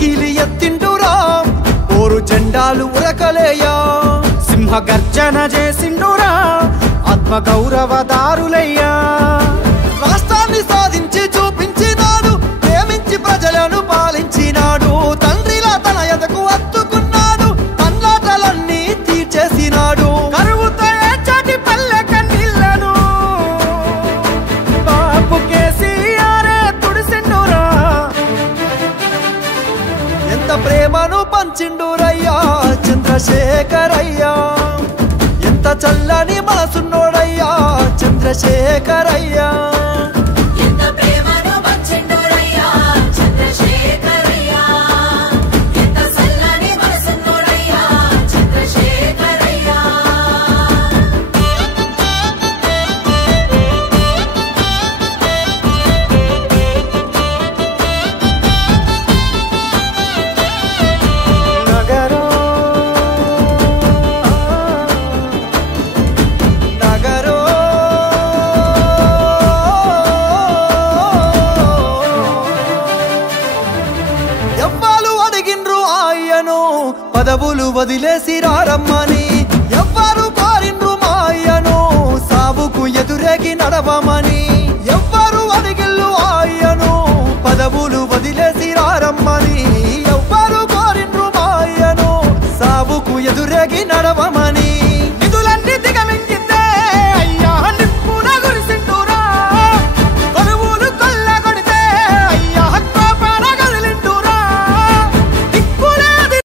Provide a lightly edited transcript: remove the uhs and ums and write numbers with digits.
పిడికిలి ఎత్తిండురా ఓరు జెండాలు ఉరకలేయా సింహ గర్జన చేసిండురా ఆత్మ గౌరవదారులయ్యా రాష్ట్రాన్ని సాధించి చూపించినాడు ప్రేమించి ప్రజలను పాలించినాడు తండ్రిలా తన ఎదకు అత్తుకున్నాడు అన్నాటలన్నీ తీర్చేసినాడు కరువుతో ఏచాటి పల్లె కన్నీళ్లను బాపు కేసీఆరే తుడిసిండురా ఎంత ప్రేమను పంచిండురయ్యా చంద్రశేఖరయ్యా ఎంత చల్లని మనసున్నోడయ్యా చంద్రశేఖరయ్యా పదవులు వదిలేసి రారమ్మని